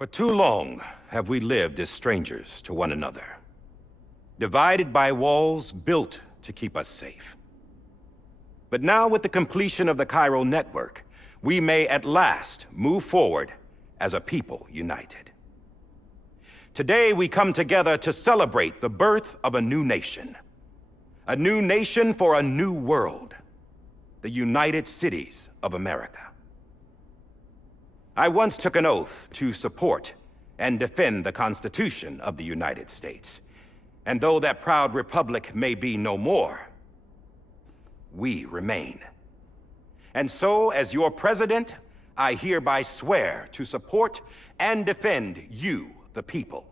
For too long have we lived as strangers to one another, divided by walls built to keep us safe. But now, with the completion of the Cairo network, we may at last move forward as a people united. Today, we come together to celebrate the birth of a new nation. A new nation for a new world. The United Cities of America. I once took an oath to support and defend the Constitution of the United States. And though that proud republic may be no more, we remain. And so, as your president, I hereby swear to support and defend you, the people.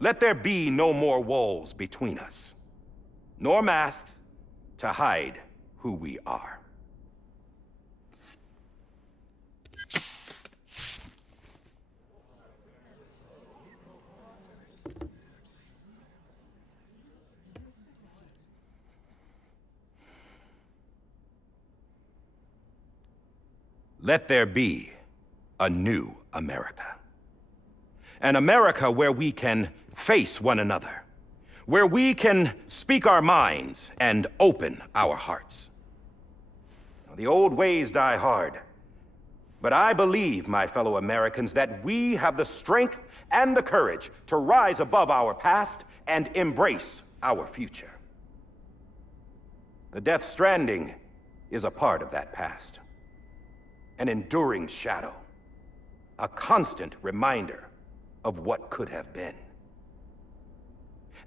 Let there be no more walls between us, nor masks to hide who we are. Let there be a new America. An America where we can face one another, where we can speak our minds and open our hearts. The old ways die hard, but I believe, my fellow Americans, that we have the strength and the courage to rise above our past and embrace our future. The Death Stranding is a part of that past. An enduring shadow, a constant reminder of what could have been.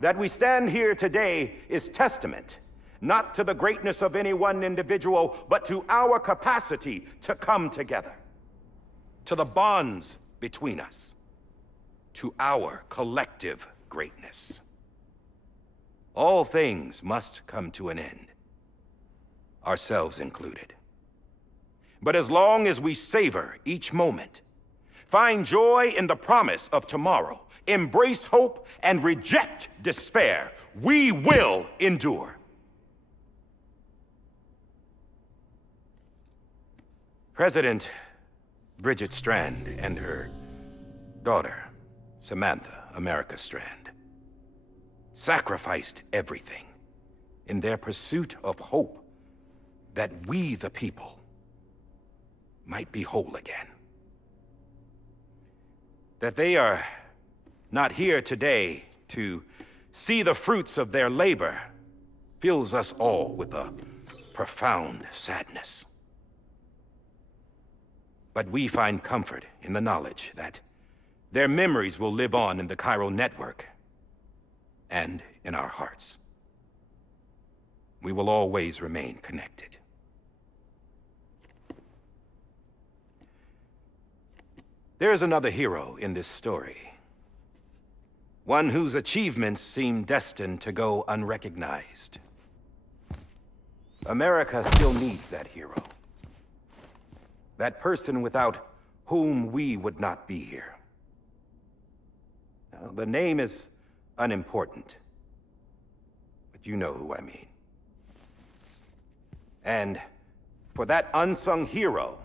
That we stand here today is testament, not to the greatness of any one individual, but to our capacity to come together, to the bonds between us, to our collective greatness. All things must come to an end, ourselves included. But as long as we savor each moment, find joy in the promise of tomorrow, embrace hope, and reject despair, we will endure. President Bridget Strand and her daughter, Samantha America Strand, sacrificed everything in their pursuit of hope that we, the people, might be whole again. That they are not here today to see the fruits of their labor fills us all with a profound sadness. But we find comfort in the knowledge that their memories will live on in the Cairo network and in our hearts. We will always remain connected. There is another hero in this story. One whose achievements seem destined to go unrecognized. America still needs that hero. That person without whom we would not be here. Now, the name is unimportant, but you know who I mean. And for that unsung hero,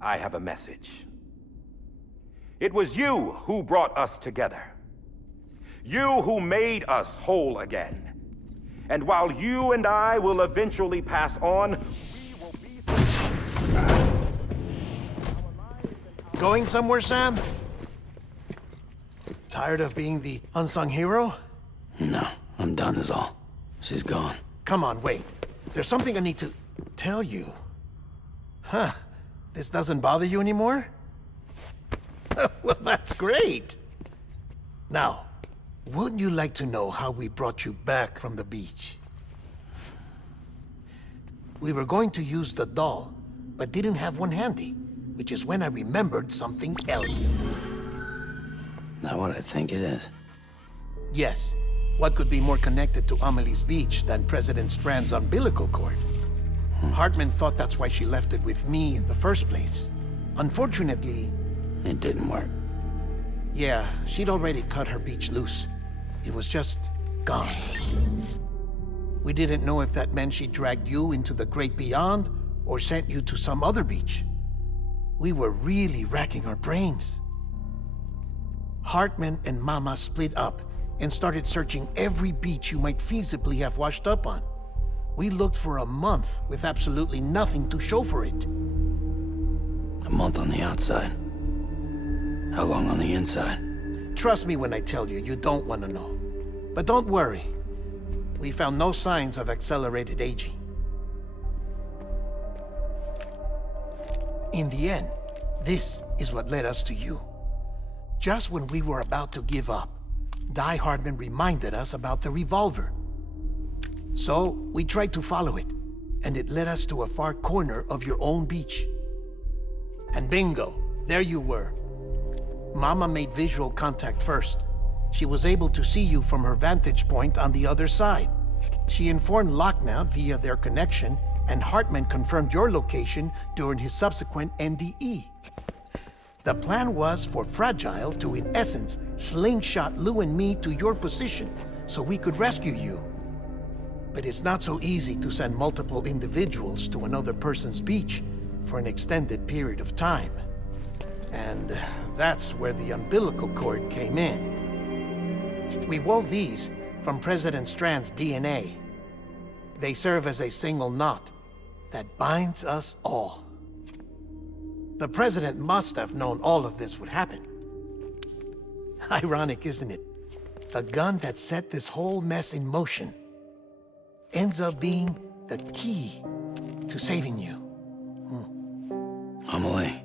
I have a message. It was you who brought us together. You who made us whole again. And while you and I will eventually pass on, we will be... Going somewhere, Sam? Tired of being the unsung hero? No, I'm done is all. She's gone. Come on, wait. There's something I need to tell you. Huh. This doesn't bother you anymore? Well, that's great. Now, wouldn't you like to know how we brought you back from the beach? We were going to use the doll, but didn't have one handy, which is when I remembered something else. Not what I think it is. Yes. What could be more connected to Amelie's beach than President Strand's umbilical cord? Hartman thought that's why she left it with me in the first place. Unfortunately... It didn't work. Yeah, she'd already cut her beach loose. It was just gone. We didn't know if that meant she dragged you into the great beyond or sent you to some other beach. We were really racking our brains. Hartman and Mama split up and started searching every beach you might feasibly have washed up on. We looked for a month with absolutely nothing to show for it. A month on the outside. How long on the inside? Trust me when I tell you, you don't want to know. But don't worry. We found no signs of accelerated aging. In the end, this is what led us to you. Just when we were about to give up, Die Hardman reminded us about the revolver. So, we tried to follow it, and it led us to a far corner of your own beach. And bingo, there you were. Mama made visual contact first. She was able to see you from her vantage point on the other side. She informed Lochna via their connection, and Hartman confirmed your location during his subsequent NDE. The plan was for Fragile to, in essence, slingshot Lou and me to your position so we could rescue you. But it's not so easy to send multiple individuals to another person's beach for an extended period of time. And that's where the umbilical cord came in. We wove these from President Strand's DNA. They serve as a single knot that binds us all. The President must have known all of this would happen. Ironic, isn't it? The gun that set this whole mess in motion ends up being the key to saving you. Amelie,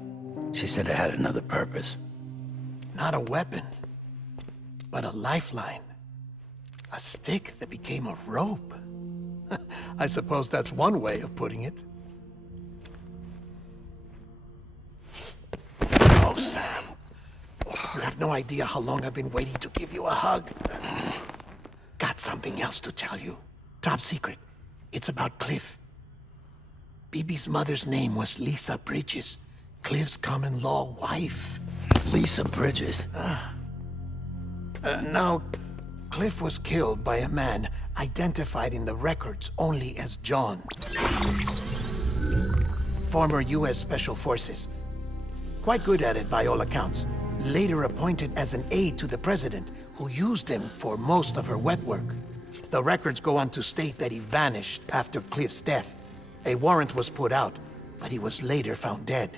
she said it had another purpose. Not a weapon, but a lifeline. A stick that became a rope. I suppose that's one way of putting it. Oh, Sam. You have no idea how long I've been waiting to give you a hug. Got something else to tell you. Top secret. It's about Cliff. Bibi's mother's name was Lisa Bridges, Cliff's common-law wife. Lisa Bridges? Now, Cliff was killed by a man identified in the records only as John. Former U.S. Special Forces. Quite good at it by all accounts. Later appointed as an aide to the president, who used him for most of her wet work. The records go on to state that he vanished after Cliff's death. A warrant was put out, but he was later found dead.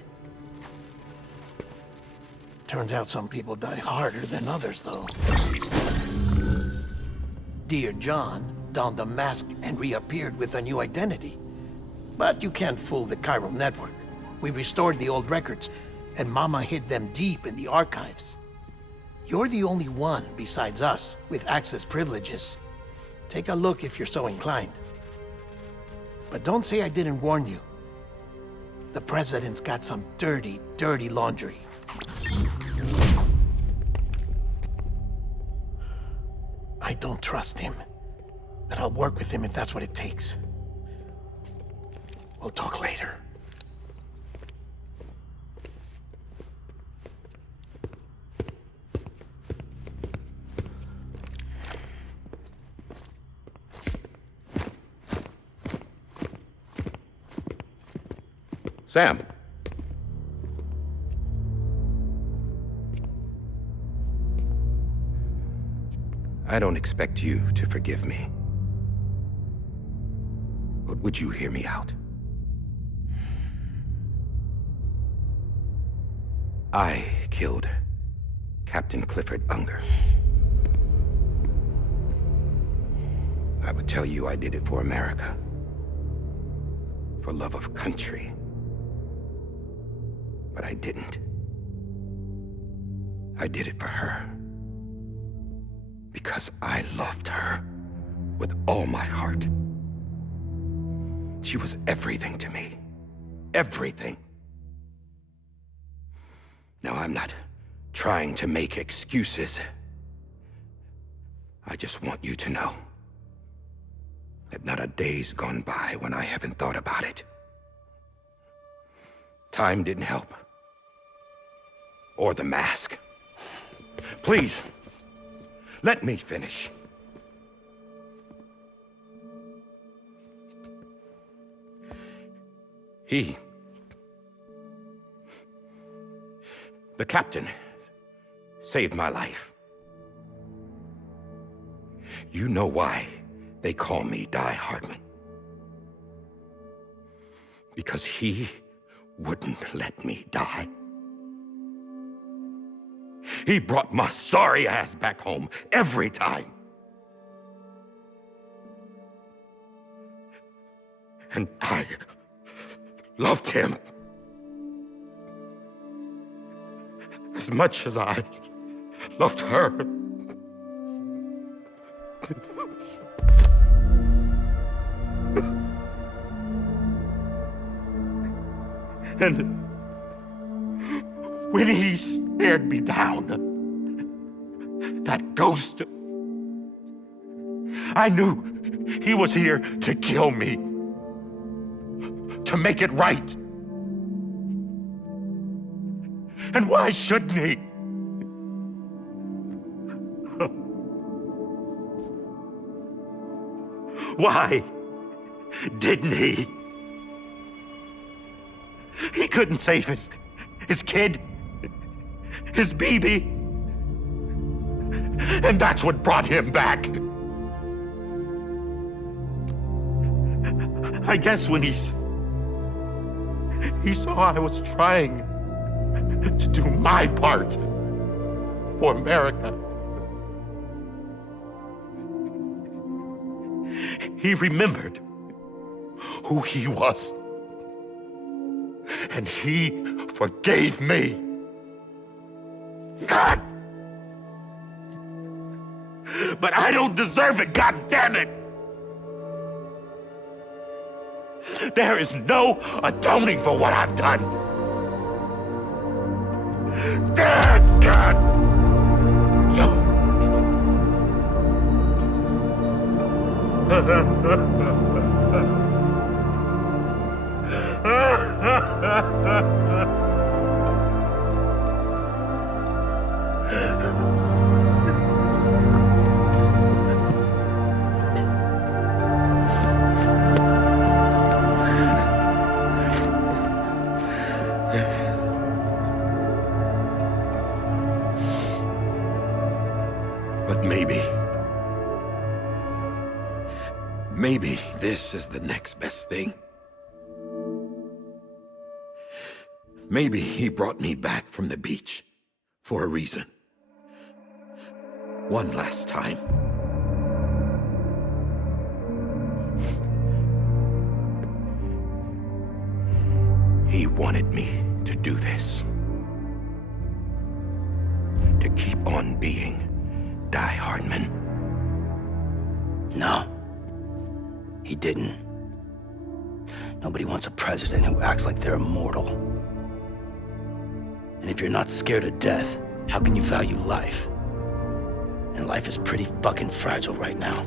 Turns out some people die harder than others, though. Dear John donned a mask and reappeared with a new identity. But you can't fool the chiral network. We restored the old records, and Mama hid them deep in the archives. You're the only one besides us with access privileges. Take a look if you're so inclined. But don't say I didn't warn you. The president's got some dirty, dirty laundry. I don't trust him, but I'll work with him if that's what it takes. We'll talk later. Sam. I don't expect you to forgive me. But would you hear me out? I killed Captain Clifford Unger. I would tell you I did it for America. For love of country. But I didn't. I did it for her. Because I loved her with all my heart. She was everything to me. Everything. Now, I'm not trying to make excuses. I just want you to know that not a day's gone by when I haven't thought about it. Time didn't help. Or the mask. Please, let me finish. The captain saved my life. You know why they call me Die Hardman? Because he wouldn't let me die. He brought my sorry ass back home every time. And I loved him as much as I loved her. And when he stared me down, that ghost, I knew he was here to kill me, to make it right. And why shouldn't he? Why didn't he? He couldn't save his kid, his baby. And that's what brought him back. I guess when he saw I was trying to do my part for America, he remembered who he was. And he forgave me. God! But I don't deserve it, God damn it! There is no atoning for what I've done. God! But maybe this is the next best thing. Maybe he brought me back from the beach for a reason. One last time. He wanted me to do this. To keep on being Die Hardman. No. He didn't. Nobody wants a president who acts like they're immortal. And if you're not scared of death, how can you value life? And life is pretty fucking fragile right now.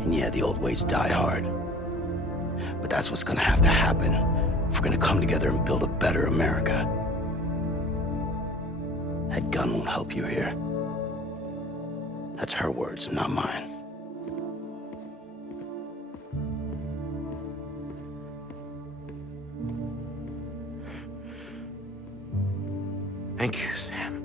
And yeah, the old ways die hard. But that's what's gonna have to happen if we're gonna come together and build a better America. That gun won't help you here. That's her words, not mine. Thank you, Sam.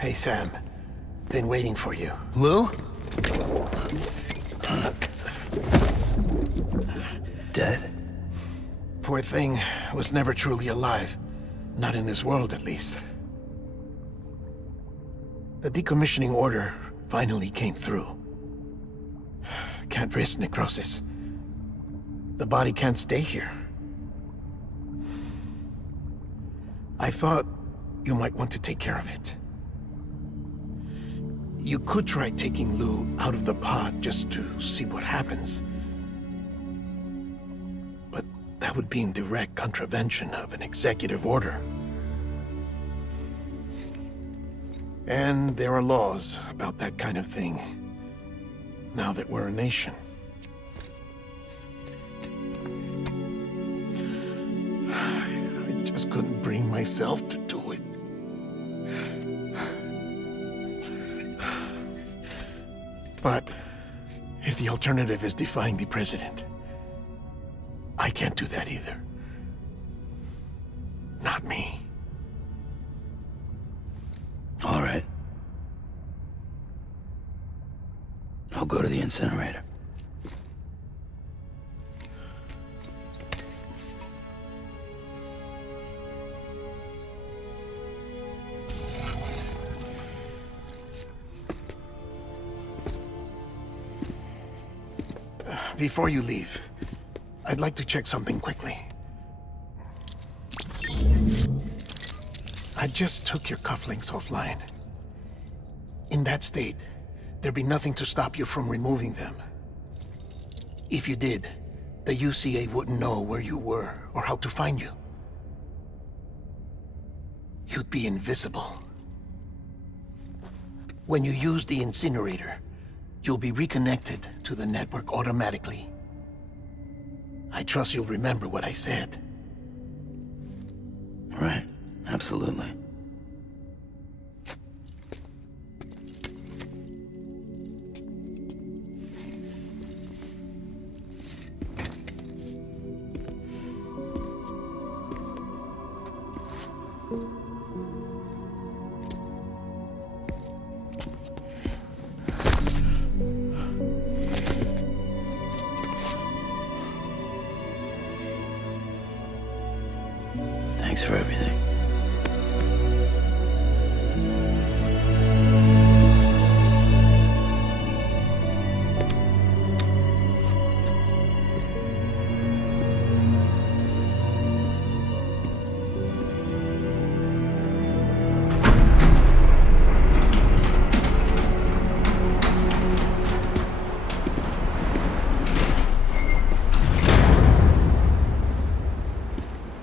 Hey, Sam. Been waiting for you. Lou? Dead? Poor thing was never truly alive. Not in this world, at least. The decommissioning order finally came through. Can't risk necrosis. The body can't stay here. I thought you might want to take care of it. You could try taking Lou out of the pod just to see what happens. But that would be in direct contravention of an executive order. And there are laws about that kind of thing, now that we're a nation. just couldn't bring myself to do it. But if the alternative is defying the president, I can't do that either. Not me. All right. I'll go to the incinerator. Before you leave, I'd like to check something quickly. I just took your cufflinks offline. In that state, there'd be nothing to stop you from removing them. If you did, the UCA wouldn't know where you were or how to find you. You'd be invisible. When you use the incinerator, you'll be reconnected to the network automatically. I trust you'll remember what I said. Right. Absolutely. Thanks for everything.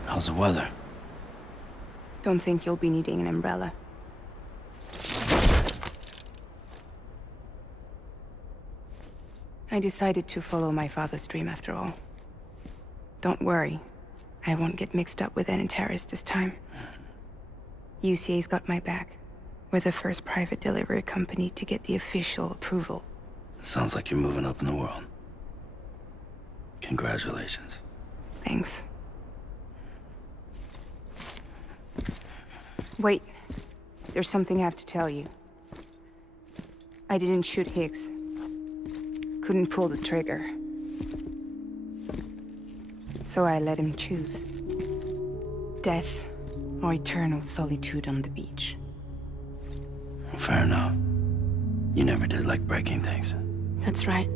How's the weather? Don't think you'll be needing an umbrella. I decided to follow my father's dream after all. Don't worry, I won't get mixed up with any terrorists this time. UCA's got my back. We're the first private delivery company to get the official approval. Sounds like you're moving up in the world. Congratulations. Thanks. Wait, there's something I have to tell you. I didn't shoot Higgs. Couldn't pull the trigger. So I let him choose. Death or eternal solitude on the beach. Fair enough. You never did like breaking things. That's right.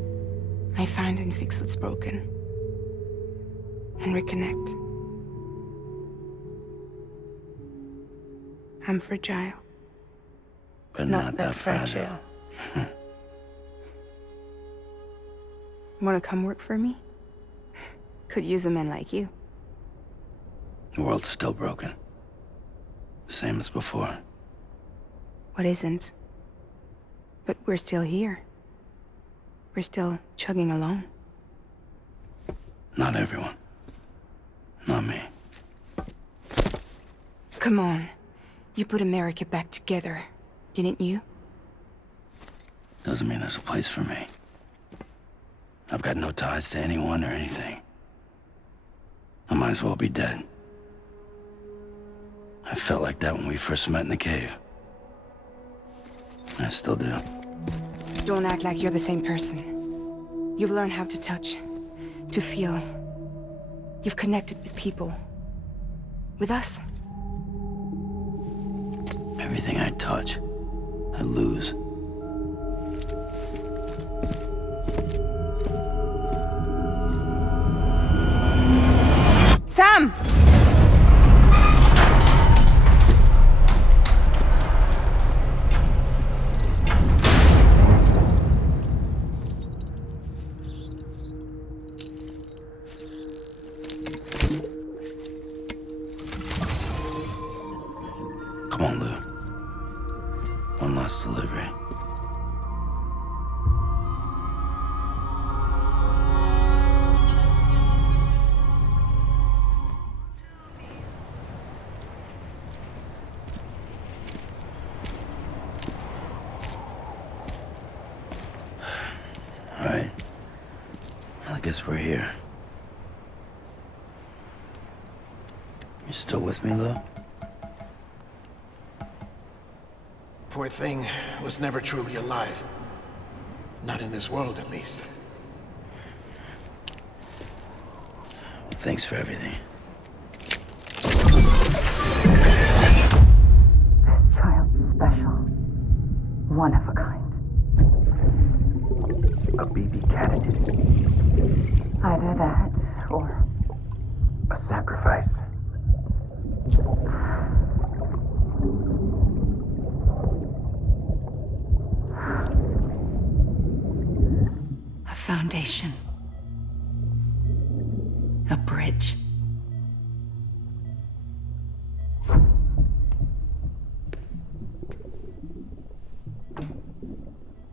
I find and fix what's broken. And reconnect. I'm fragile. But not that fragile. Wanna come work for me? Could use a man like you. The world's still broken. Same as before. What isn't? But we're still here. We're still chugging along. Not everyone. Not me. Come on. You put America back together, didn't you? Doesn't mean there's a place for me. I've got no ties to anyone or anything. I might as well be dead. I felt like that when we first met in the cave. I still do. Don't act like you're the same person. You've learned how to touch, to feel. You've connected with people. With us. Everything I touch, I lose. Sam! Come on, Lou. One last delivery. guess we're here. You still with me, Lou? Poor thing was never truly alive. Not in this world, at least. Well, thanks for everything. Child's special. One of a kind. A BB candidate. Either that, or A sacrifice. a foundation. A bridge.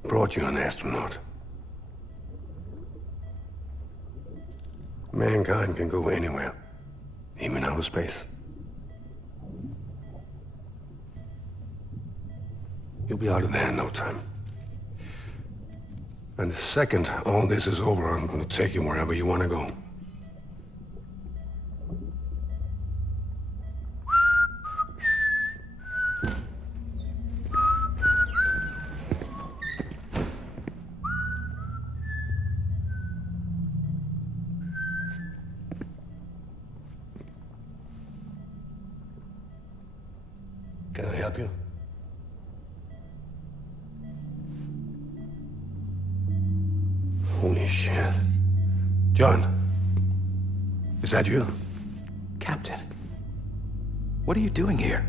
Brought you an astronaut. Mankind can go anywhere, even outer space. You'll be out of there in no time. And the second all this is over, I'm gonna take you wherever you wanna go. Can I help you? Holy shit. John, is that you? Captain, what are you doing here?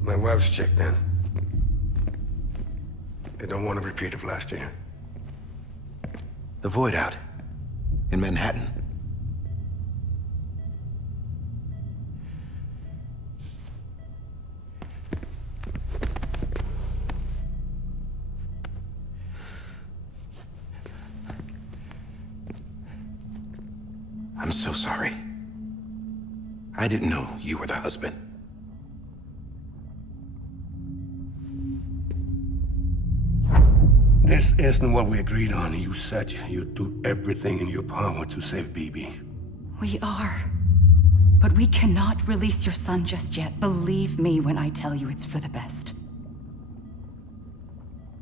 My wife's checked in. They don't want a repeat of last year. The Void out in Manhattan. I'm so sorry. I didn't know you were the husband. This isn't what we agreed on. You said you'd do everything in your power to save BB. We are. But we cannot release your son just yet. Believe me when I tell you it's for the best.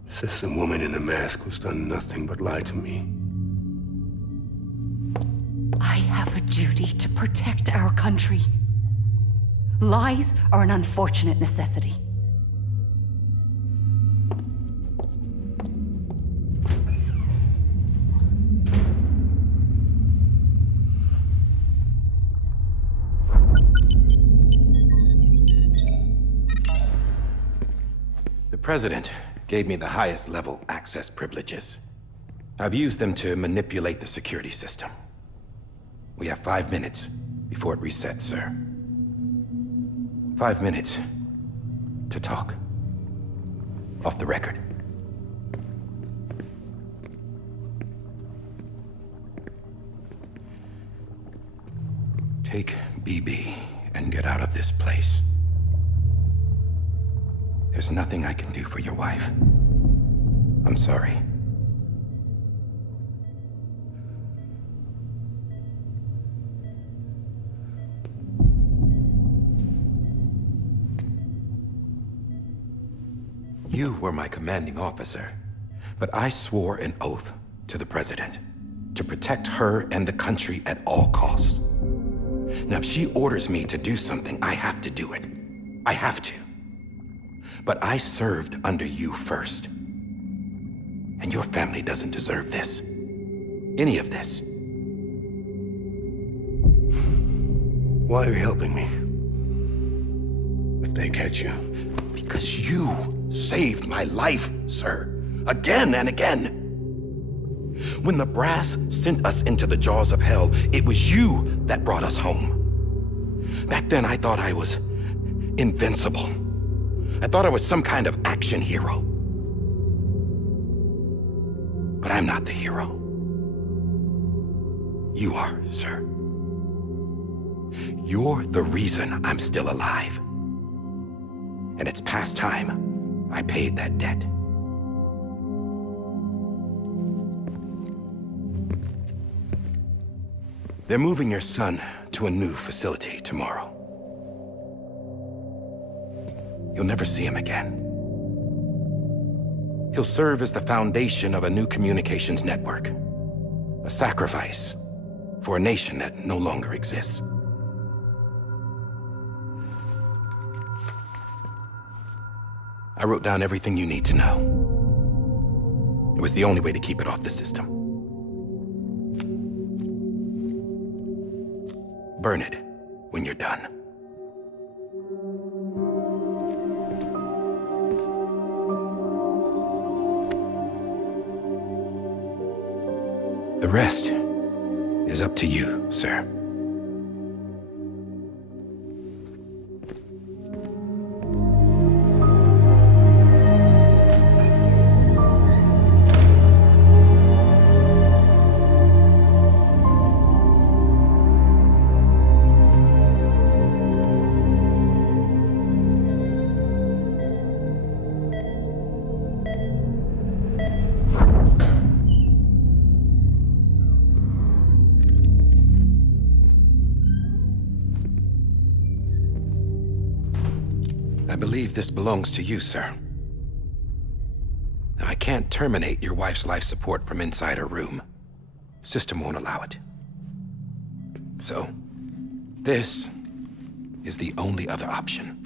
This is a woman in a mask who's done nothing but lie to me. I have a duty to protect our country. Lies are an unfortunate necessity. The President gave me the highest level access privileges. I've used them to manipulate the security system. We have 5 minutes before it resets, sir. 5 minutes to talk. Off the record. Take BB and get out of this place. There's nothing I can do for your wife. I'm sorry. You were my commanding officer, but I swore an oath to the President to protect her and the country at all costs. Now, if she orders me to do something, I have to do it. I have to. But I served under you first. And your family doesn't deserve this. Any of this. Why are you helping me? If they catch you. Because you saved my life, sir. Again and again. When the brass sent us into the jaws of hell, it was you that brought us home. Back then, I thought I was invincible. I thought I was some kind of action hero. But I'm not the hero. You are, sir. You're the reason I'm still alive. And it's past time I paid that debt. They're moving your son to a new facility tomorrow. You'll never see him again. He'll serve as the foundation of a new communications network. A sacrifice for a nation that no longer exists. I wrote down everything you need to know. It was the only way to keep it off the system. Burn it when you're done. The rest is up to you, sir. I believe this belongs to you, sir. I can't terminate your wife's life support from inside her room. System won't allow it. So, this is the only other option.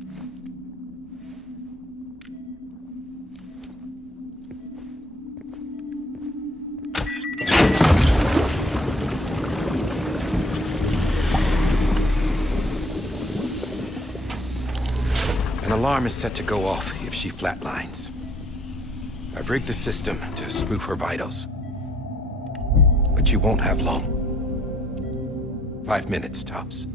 An alarm is set to go off if she flatlines. I've rigged the system to spoof her vitals. But you won't have long. 5 minutes, tops.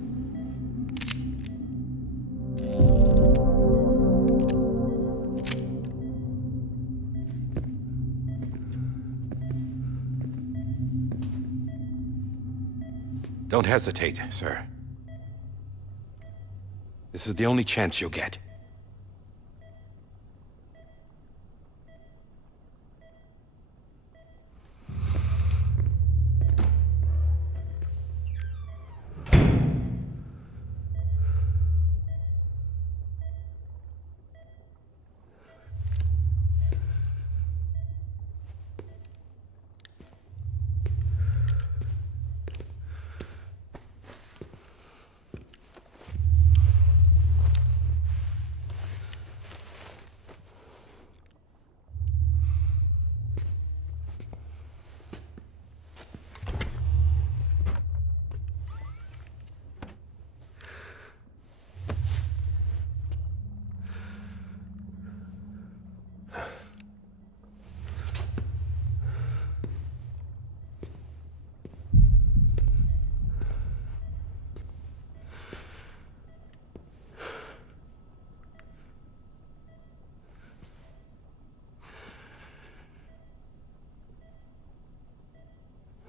Don't hesitate, sir. This is the only chance you'll get.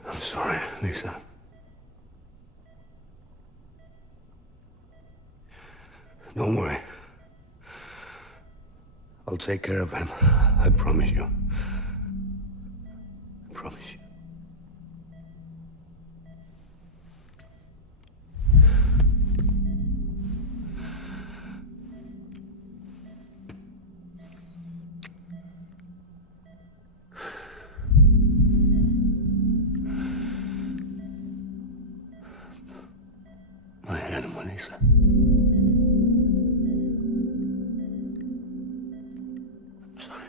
I'm sorry, Lisa. Don't worry. I'll take care of him. I promise you. I promise you. My animal, Lisa. I'm sorry.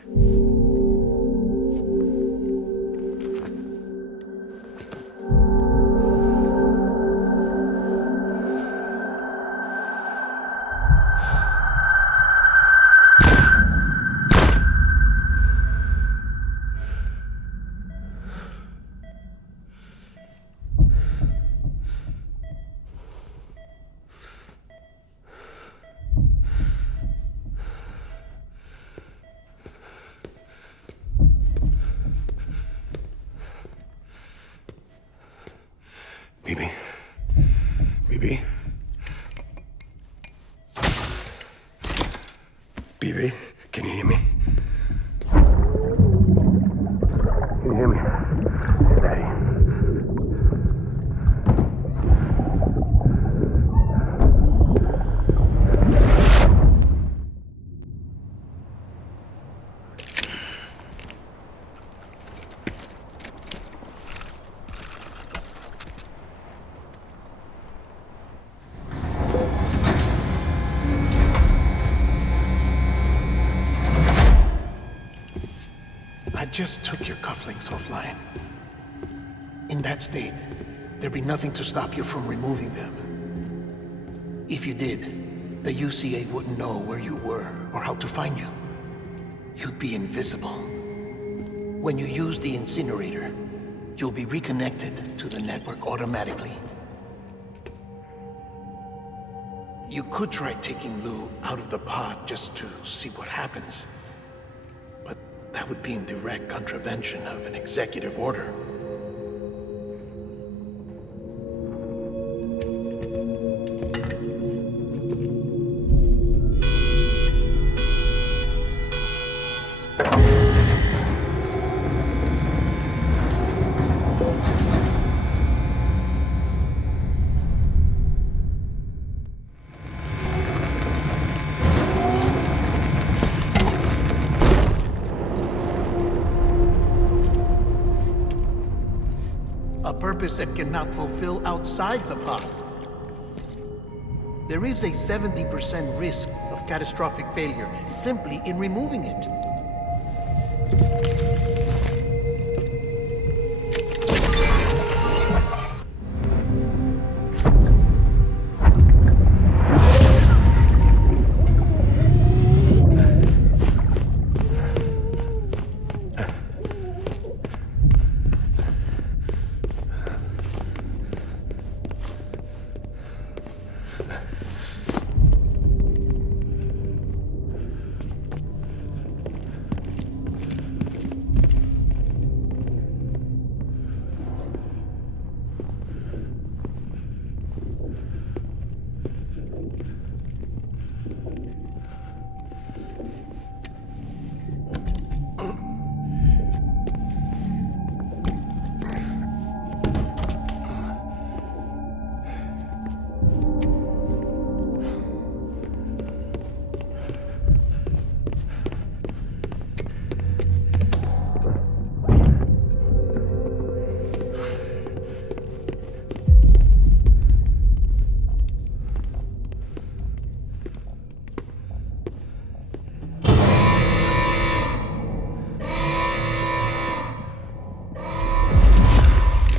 Bibi? Bibi? Bibi, can you hear me? Can you hear me? Steady. just took your cufflinks offline. In that state, there'd be nothing to stop you from removing them. If you did, the UCA wouldn't know where you were or how to find you. You'd be invisible. When you use the incinerator, you'll be reconnected to the network automatically. You could try taking Lou out of the pod just to see what happens. But that would be in direct contravention of an executive order. A purpose that cannot fulfill outside the pod. There is a 70% risk of catastrophic failure simply in removing it.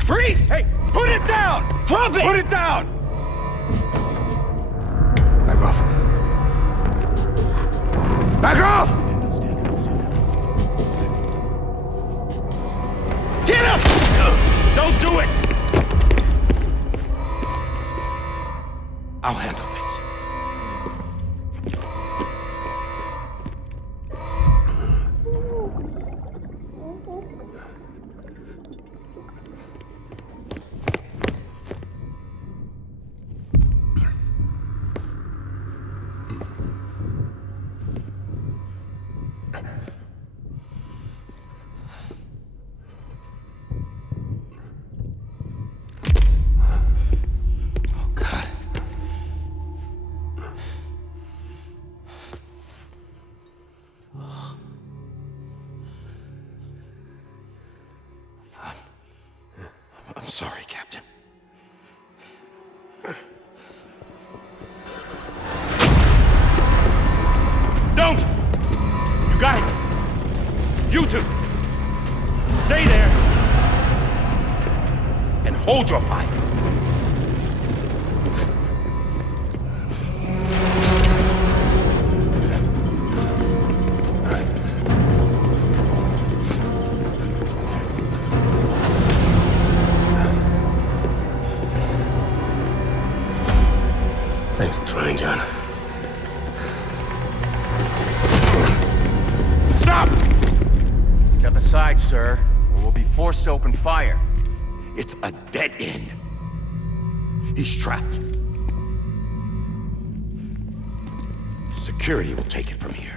Freeze! Hey, put it down! Drop it! Put it down! Back off. Back off! Get him! Don't do it! I'll handle this. I'm sorry, Captain. Don't! You got it! You two! Stay there! And hold your fire! Thanks for trying, John. Stop! Step aside, sir, or we'll be forced to open fire. It's a dead end. He's trapped. Security will take it from here.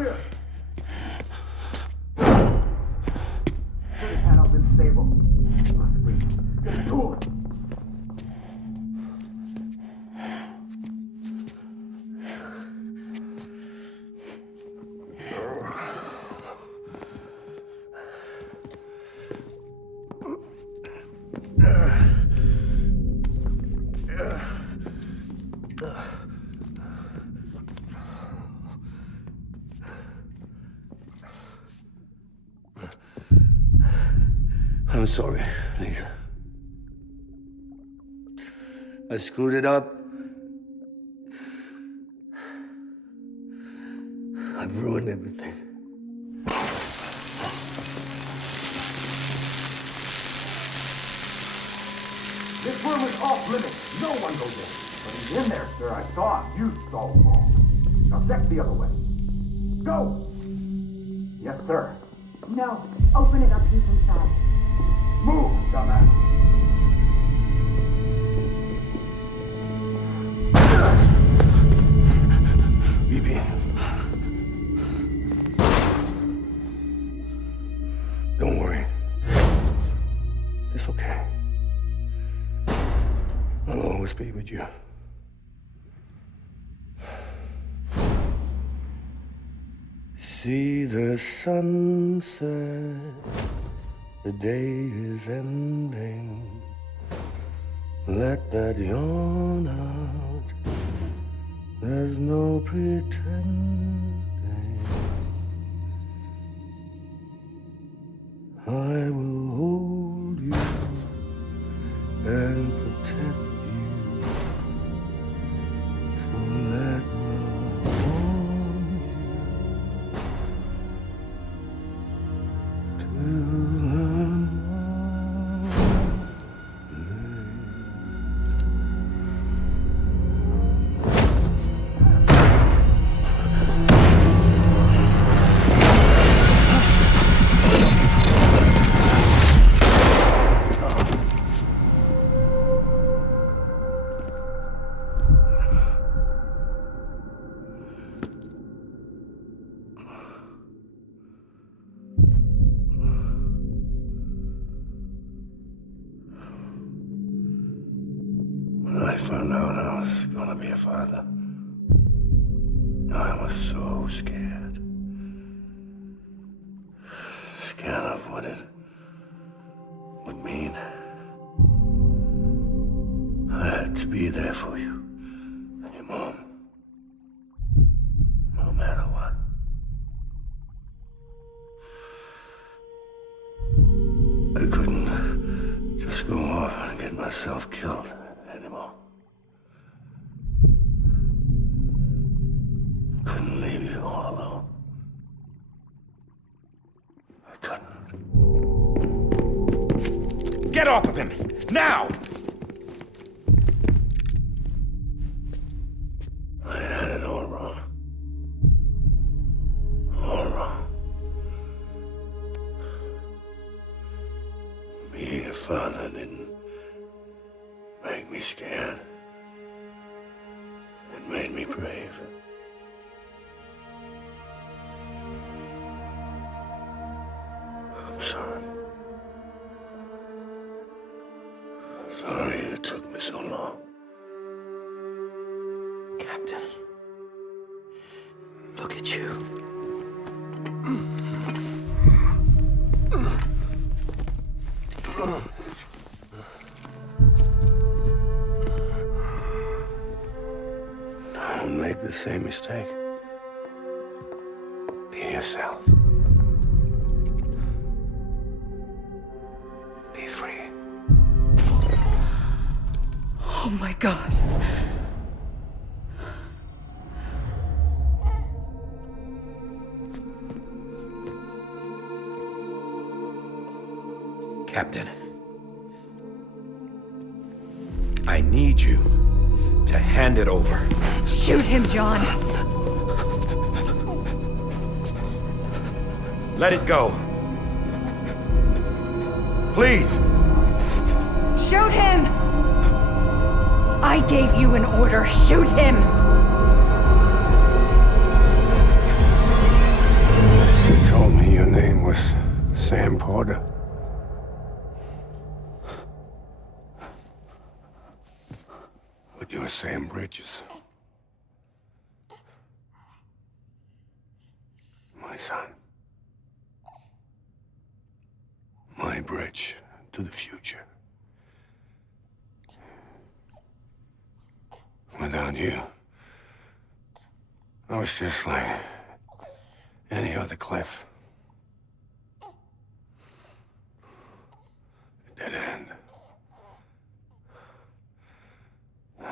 here! This panel's unstable. Must be. Get to it! I'm sorry, Lisa. I screwed it up. I've ruined everything. This room is off limits. No one goes in. But he's in there, sir. I saw him. You saw him wrong. Now check the other way. Go! Yes, sir. No. Open it up. He's inside. Move, dumbass. Bibi. Don't worry. It's okay. I'll always be with you. See the sunset. The day is ending. Let that yawn out. There's no pretending. I will hold you and protect you. So let love warm you till When I found out I was gonna be a father, I was so scared. Scared of what it would mean. I had to be there for you and your mom, no matter what. I couldn't just go off and get myself killed anymore. Couldn't leave you all alone. I couldn't. Get off of him! Now! I had it all wrong. All wrong. Being a father didn't make me scared. It made me brave. I'm sorry. Sorry it took me so long. Captain, look at you. Don't make the same mistake. Be yourself. Be free. Oh my God. Captain, I need you to hand it over. Shoot him, John. Let it go. Please. Shoot him! I gave you an order. Shoot him! Sam Porter. But you're Sam Bridges. My son. My bridge to the future. Without you, I was just like any other Cliff. A dead end.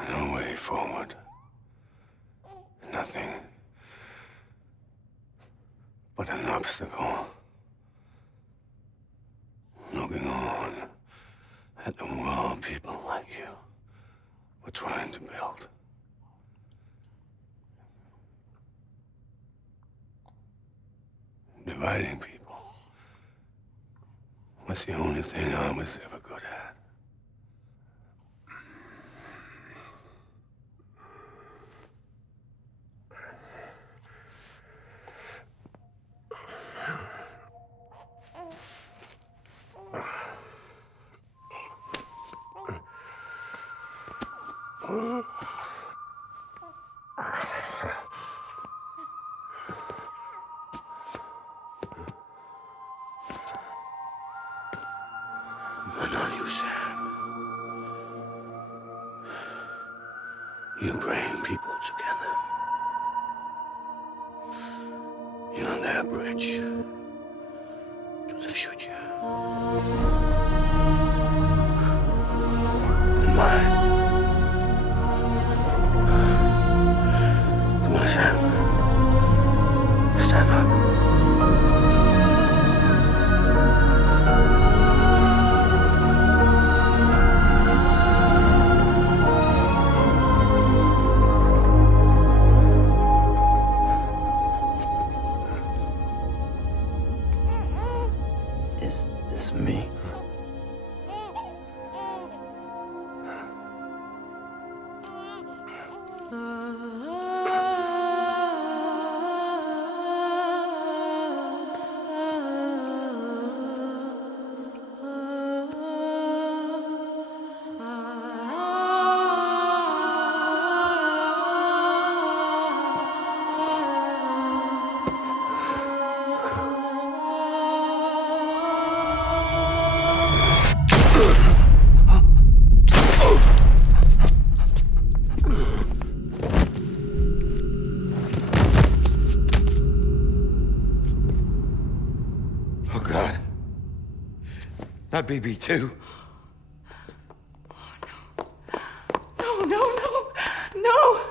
No way forward. Nothing but an obstacle. Looking on at the world people like you were trying to build. Dividing people was the only thing I was ever good at. But not you, Sam. You bring people together. You're their bridge to the future. And mine. Come on, Sam. Stand up. Is this me? Oh, God. Not BB2. No, no, no, no!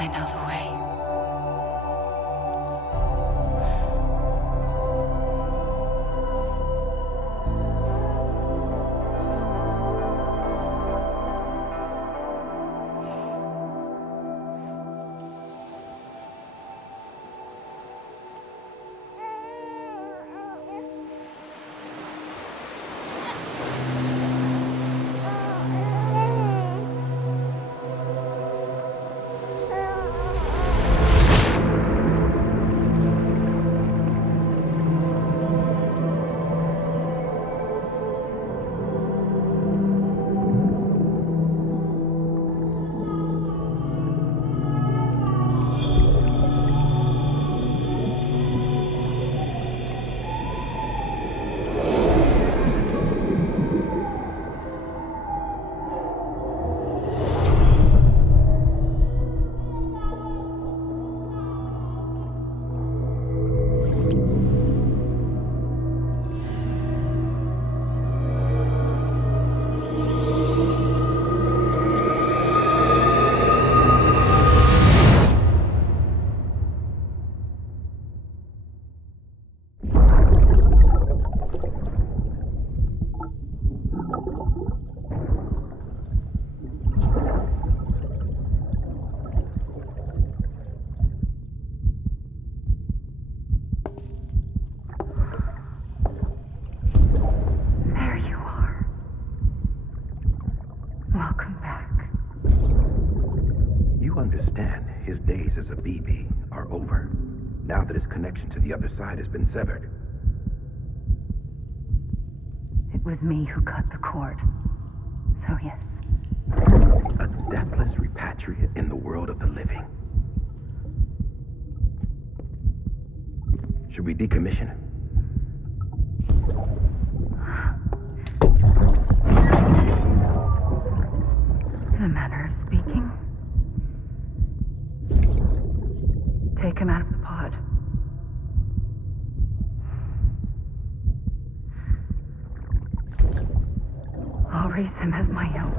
I know the way. There you are. Welcome back. You understand his days as a BB are over, now that his connection to the other side has been severed. It was me who cut the cord. So yes. A deathless repatriate in the world of the living. Should we decommission him? In a manner of speaking. Take him out of the pod. I'll raise him as my own.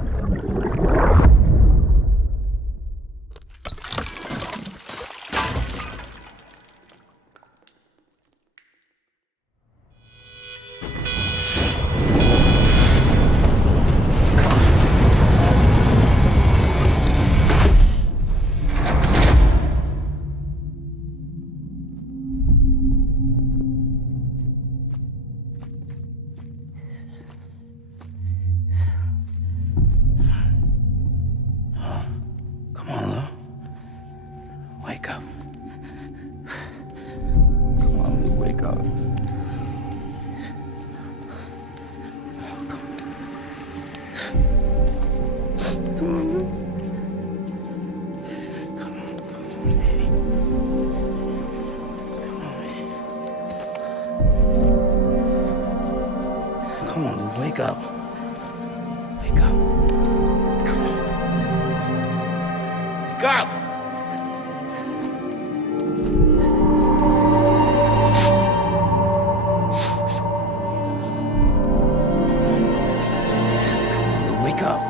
Come on, Lou. Wake up. Come on, Lou, wake up. Come on, Lou. Come on, baby. Come on, Lou, wake up. Wake up. Come on. Wake up! Wake up.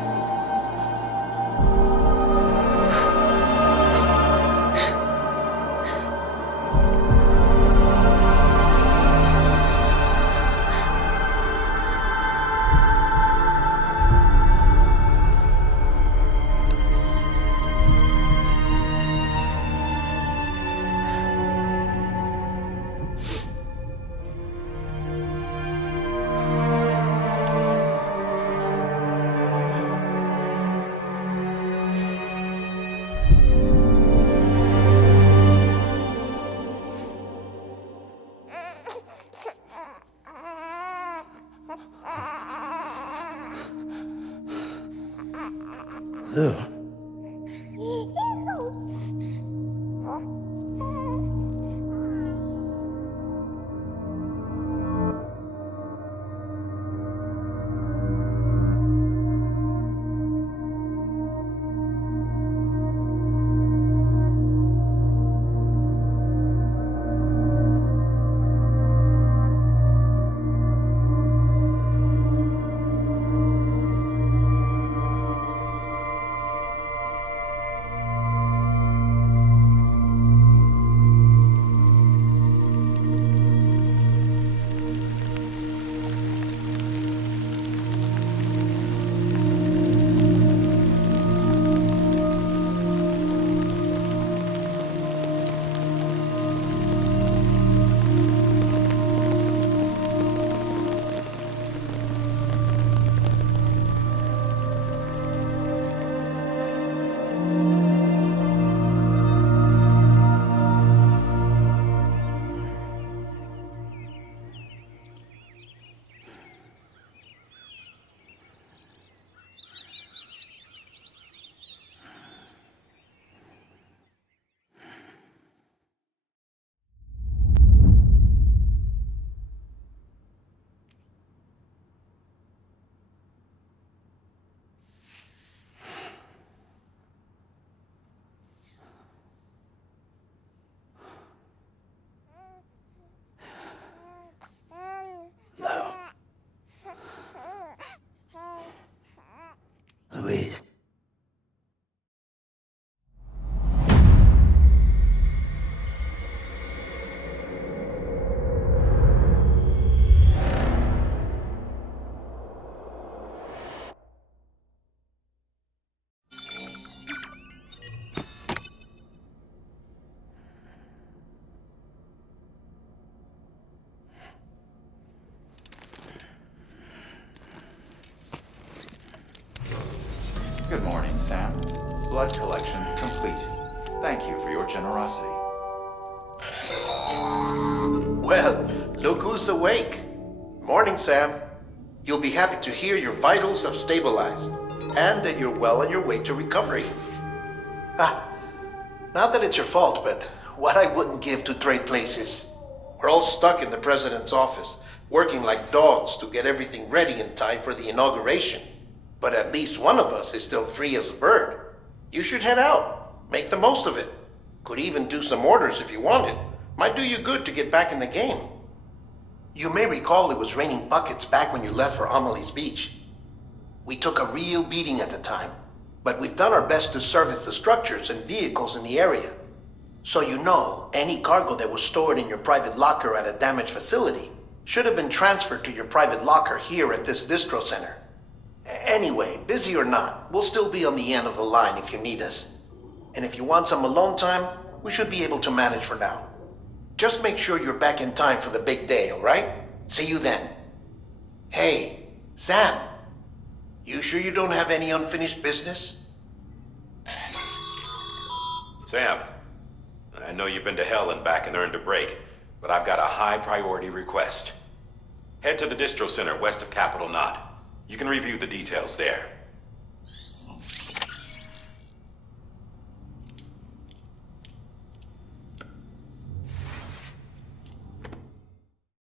Blood collection complete. Thank you for your generosity. Well, look who's awake. Morning, Sam. You'll be happy to hear your vitals have stabilized, and that you're well on your way to recovery. Not that it's your fault, but what I wouldn't give to trade places. We're all stuck in the president's office, working like dogs to get everything ready in time for the inauguration. But at least one of us is still free as a bird. You should head out. Make the most of it. Could even do some orders if you wanted. Might do you good to get back in the game. You may recall it was raining buckets back when you left for Amelie's Beach. We took a real beating at the time, but we've done our best to service the structures and vehicles in the area. So you know, any cargo that was stored in your private locker at a damaged facility should have been transferred to your private locker here at this distro center. Anyway, busy or not, we'll still be on the end of the line if you need us. And if you want some alone time, we should be able to manage for now. Just make sure you're back in time for the big day, all right? See you then. Hey, Sam, you sure you don't have any unfinished business? Sam, I know you've been to hell and back and earned a break, but I've got a high priority request. Head to the distro center west of Capitol Knot. You can review the details there.